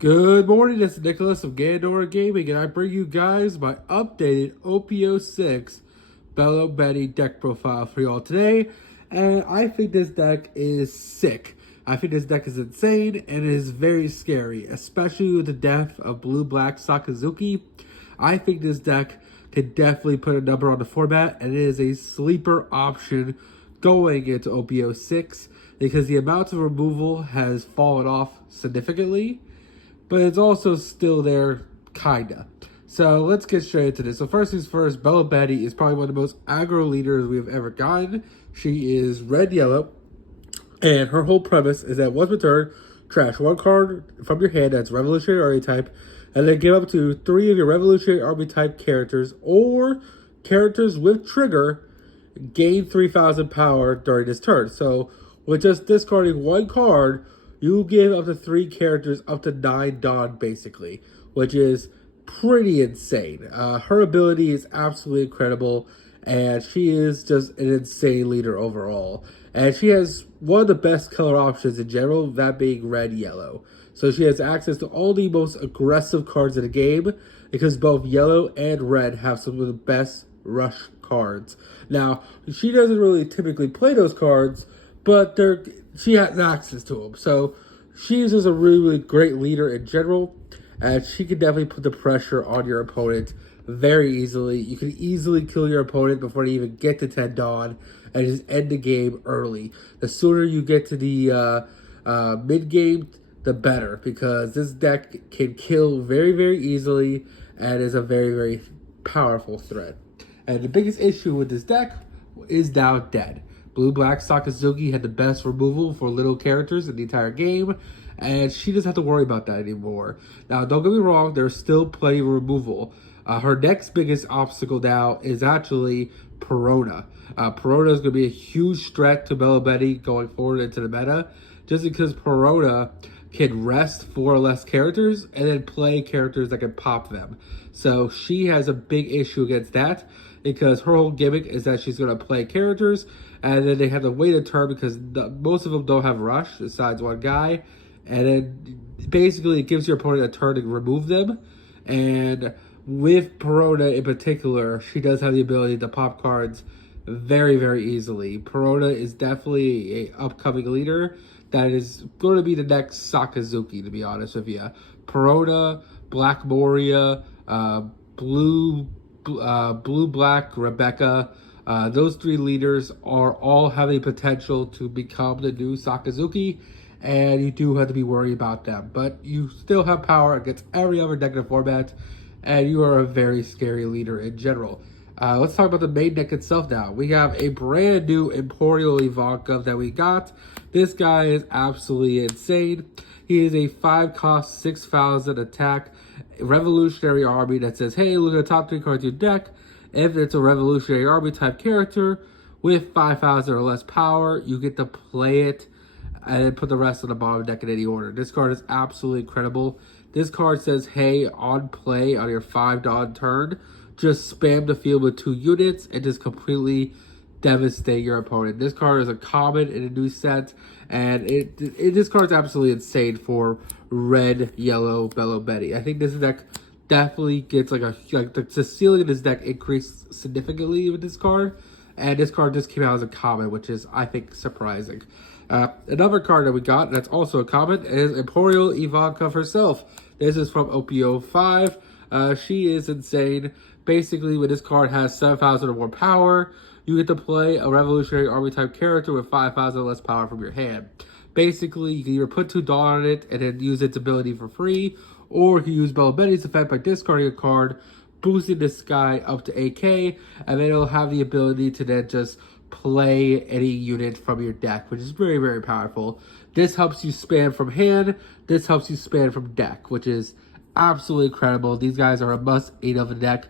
Good morning, this is Nicholas of Gandora Gaming, and I bring you guys my updated OPO6 Belo deck profile for y'all today. And I think this deck is sick. I think this deck is insane, and it is very scary, especially with the death of Blue-Black Sakazuki. I think this deck could definitely put a number on the format, and it is a sleeper option going into OPO6 because the amount of removal has fallen off significantly, but it's also still there, kinda. So let's get straight into this. So first things first, Belo is probably one of the most aggro leaders we have ever gotten. She is red-yellow, and her whole premise is that once per turn, trash one card from your hand that's Revolutionary Army type, and then give up to 3 of your Revolutionary Army type characters or characters with trigger gain 3,000 power during this turn. So with just discarding one card, you give up to 3 characters up to 9 Dawn, basically, which is pretty insane. Her ability is absolutely incredible, and she is just an insane leader overall. And she has one of the best color options in general, that being red-yellow. So she has access to all the most aggressive cards in the game, because both yellow and red have some of the best rush cards. Now, she doesn't really typically play those cards, but she has access to them. So she's just a really, really great leader in general, and she can definitely put the pressure on your opponent very easily. You can easily kill your opponent before they even get to 10 Dawn and just end the game early. The sooner you get to the mid-game, the better, because this deck can kill very, very easily and is a very, very powerful threat. And the biggest issue with this deck is now dead. Blue-Black Sakazuki had the best removal for little characters in the entire game, and she doesn't have to worry about that anymore. Now, don't get me wrong, there's still plenty of removal. Her next biggest obstacle now is actually Perona. Perona is going to be a huge threat to Belo going forward into the meta, just because Perona can rest 4 or less characters and then play characters that can pop them. So she has a big issue against that, because her whole gimmick is that she's going to play characters, and then they have to wait a turn because most of them don't have rush, besides one guy, and then basically it gives your opponent a turn to remove them. And with Perona in particular, she does have the ability to pop cards very, very easily. Perona is definitely an upcoming leader that is going to be the next Sakazuki, to be honest with you. Perona, Black Moria, Blue-Black Rebecca, those 3 leaders are all having potential to become the new Sakazuki, and you do have to be worried about them. But you still have power against every other deck in the format, and you are a very scary leader in general. Let's talk about the main deck itself now. We have a brand new Imperial Ivanka that we got. This guy is absolutely insane. He is a 5-cost, 6,000 attack Revolutionary Army that says, hey, look at the top 3 cards of your deck. If it's a Revolutionary Army type character with 5,000 or less power, you get to play it and then put the rest on the bottom deck in any order. This card is absolutely incredible. This card says, hey, on play on your 5 Dawn turn, just spam the field with 2 units and just completely devastate your opponent. This card is a common in a new set, and this card is absolutely insane for red-yellow Belo. I think this deck definitely gets the ceiling of this deck increased significantly with this card, and this card just came out as a common, which is, I think, surprising. Another card that we got that's also a common is Imperial Ivanka herself. This is from OPO 5. She is insane. Basically, when this card has 7,000 or more power, you get to play a Revolutionary Army type character with 5,000 or less power from your hand. Basically, you can either put 2 Dawn on it and then use its ability for free, or you can use Belo effect by discarding a card, boosting this guy up to 8k, and then it'll have the ability to then just play any unit from your deck, which is very, very powerful. This helps you spam from hand. This helps you spam from deck, which is absolutely incredible. These guys are a must-aid of the deck.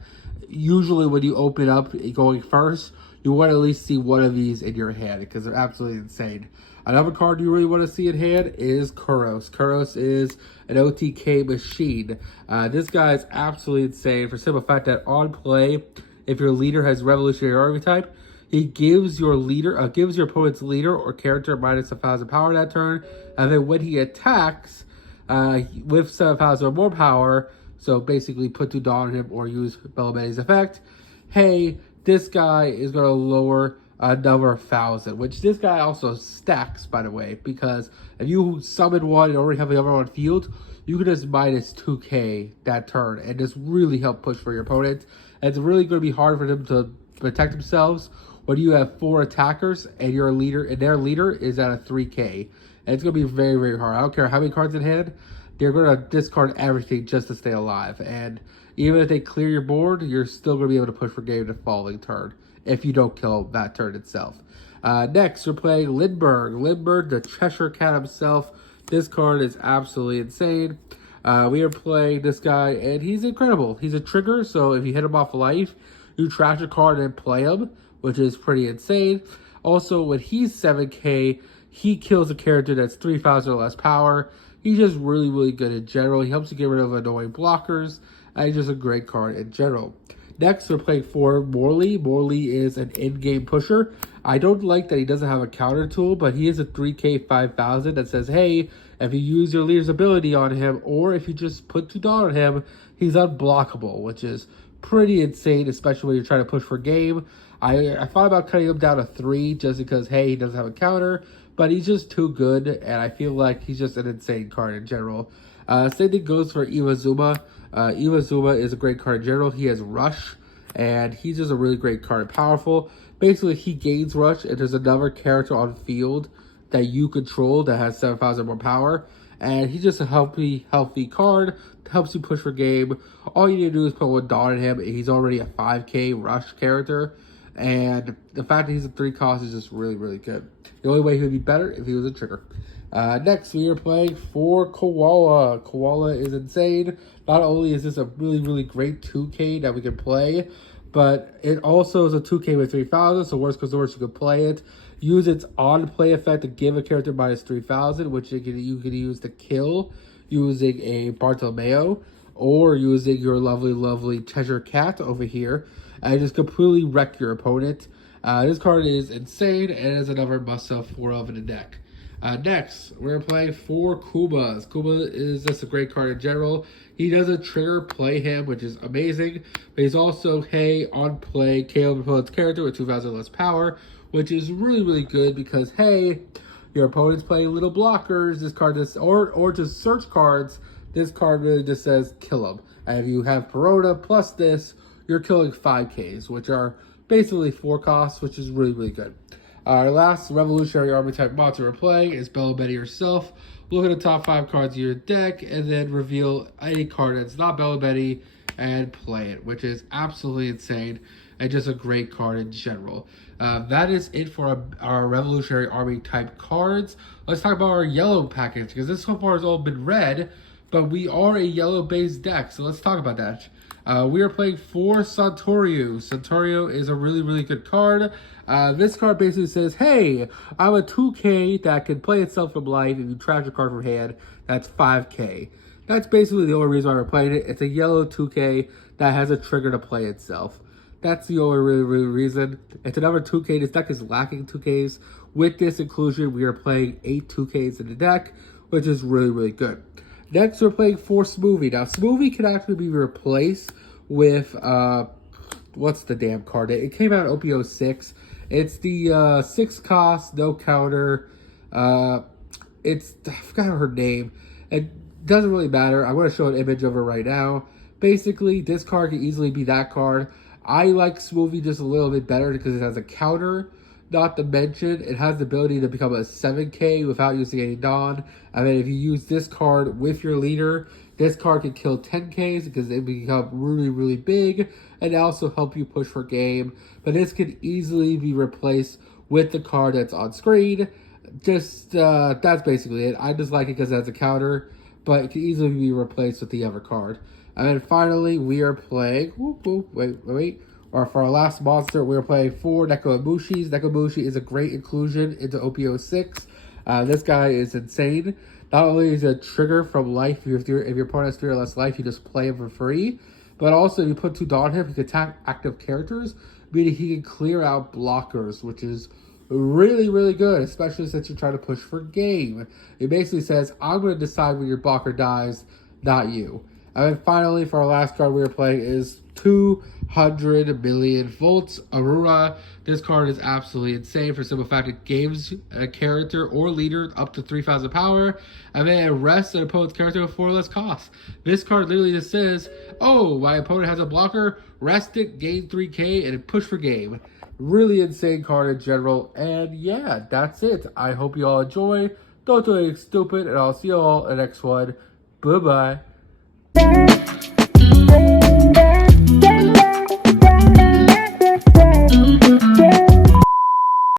Usually when you open up going first, you want to at least see one of these in your hand because they're absolutely insane. Another card you really want to see in hand is Kuros. Kuros is an OTK machine. This guy is absolutely insane for the simple fact that on play, if your leader has Revolutionary Army type, he gives your opponent's leader or character minus 1,000 power that turn, and then when he attacks, with 7,000 or more power. So basically put 2 down on him or use Belo Betty's effect. Hey, this guy is going to lower another 1,000, which this guy also stacks, by the way, because if you summon one and already have the other one on field, you can just minus 2k that turn and just really help push for your opponent. And it's really going to be hard for them to protect themselves when you have 4 attackers and your leader and their leader is at a 3k. And it's going to be very, very hard. I don't care how many cards in hand, they're going to discard everything just to stay alive. And even if they clear your board, you're still going to be able to push for game the following turn if you don't kill that turn itself. Next, we're playing Lindbergh. Lindbergh, the Cheshire Cat himself. This card is absolutely insane. We are playing this guy, and he's incredible. He's a trigger, so if you hit him off life, you trash a card and play him, which is pretty insane. Also, when he's 7k, he kills a character that's 3,000 or less power. He's just really, really good in general. He helps you get rid of annoying blockers, and he's just a great card in general. Next, we're playing for Morley. Morley is an in-game pusher. I don't like that he doesn't have a counter tool, but he is a 3k 5,000 that says, hey, if you use your leader's ability on him, or if you just put $2 on him, he's unblockable, which is pretty insane, especially when you're trying to push for game. I thought about cutting him down to 3 just because, hey, he doesn't have a counter, but he's just too good, and I feel like he's just an insane card in general. Same thing goes for Iwazuma. Iwazuma is a great card in general. He has Rush, and he's just a really great card and powerful. Basically, he gains Rush, and there's another character on field that you control that has 7,000 more power. And he's just a healthy card. Helps you push for game. All you need to do is put $1 on him, and he's already a 5k Rush character. And the fact that he's a 3 cost is just really, really good. The only way he would be better if he was a trigger. Next, we are playing for Koala. Koala is insane. Not only is this a really, really great 2k that we can play, but it also is a 2k with 3,000, so worst comes to worst, you can play it. Use its on-play effect to give a character minus 3,000, which you can use to kill using a Bartolomeo, or using your lovely, lovely Cheshire Cat over here, and just completely wreck your opponent. This card is insane, and is another must-have 4 of in the deck. Next, we're playing for Kubas. Kuba is just a great card in general. He doesn't trigger play him, which is amazing. But he's also, hey, on play, KO your opponent's character with 2,000 less power, which is really, really good because, hey, your opponent's playing little blockers. This card just, or just search cards. This card really just says kill him. And if you have Perona plus this, you're killing 5Ks, which are basically 4 costs, which is really, really good. Our last Revolutionary Army type monster we're playing is Belo Betty herself. Look at the top 5 cards of your deck and then reveal any card that's not Belo Betty and play it, which is absolutely insane and just a great card in general. That is it for our Revolutionary Army type cards. Let's talk about our yellow package, because this so far has all been red, but we are a yellow based deck, so let's talk about that. We are playing for Santorio. Santorio is a really, really good card. This card basically says, hey, I'm a 2k that can play itself from life. If you trash a card from hand, that's 5k. That's basically the only reason why we're playing it. It's a yellow 2k that has a trigger to play itself. That's the only really reason. It's another 2k. This deck is lacking 2ks. With this inclusion, we are playing 8 2ks in the deck, which is really, really good. Next, we're playing for Smoothie. Now, Smoothie can actually be replaced with, what's the damn card? It came out in OPO 6. It's the 6 cost, no counter. I forgot her name. It doesn't really matter. I'm going to show an image of her right now. Basically, this card can easily be that card. I like Smoothie just a little bit better because it has a counter. Not to mention, it has the ability to become a 7k without using any Dawn. And then if you use this card with your leader, this card can kill 10ks because they become really, really big. And also help you push for game. But this can easily be replaced with the card that's on screen. Just, that's basically it. I just like it because it has a counter. But it can easily be replaced with the other card. And then finally, we are playing... Or for our last monster, we're playing 4 Nekomamushis. Nekomamushi is a great inclusion into OPO 6. This guy is insane. Not only is it a trigger from life, if your opponent has 3 or less life, you just play him for free. But also, if you put 2 on him, he can attack active characters, meaning he can clear out blockers, which is really, really good, especially since you're trying to push for game. It basically says, I'm going to decide when your blocker dies, not you. And then finally, for our last card we are playing is 200 million volts Aurora. This card is absolutely insane for the simple fact it gains a character or leader up to 3,000 power, and then it rests an opponent's character with 4 less cost. This card literally just says, oh, my opponent has a blocker, rest it, gain 3k, and push for game. Really insane card in general, and yeah, that's it. I hope you all enjoy. Don't do anything stupid, and I'll see you all in the next one. Bye-bye.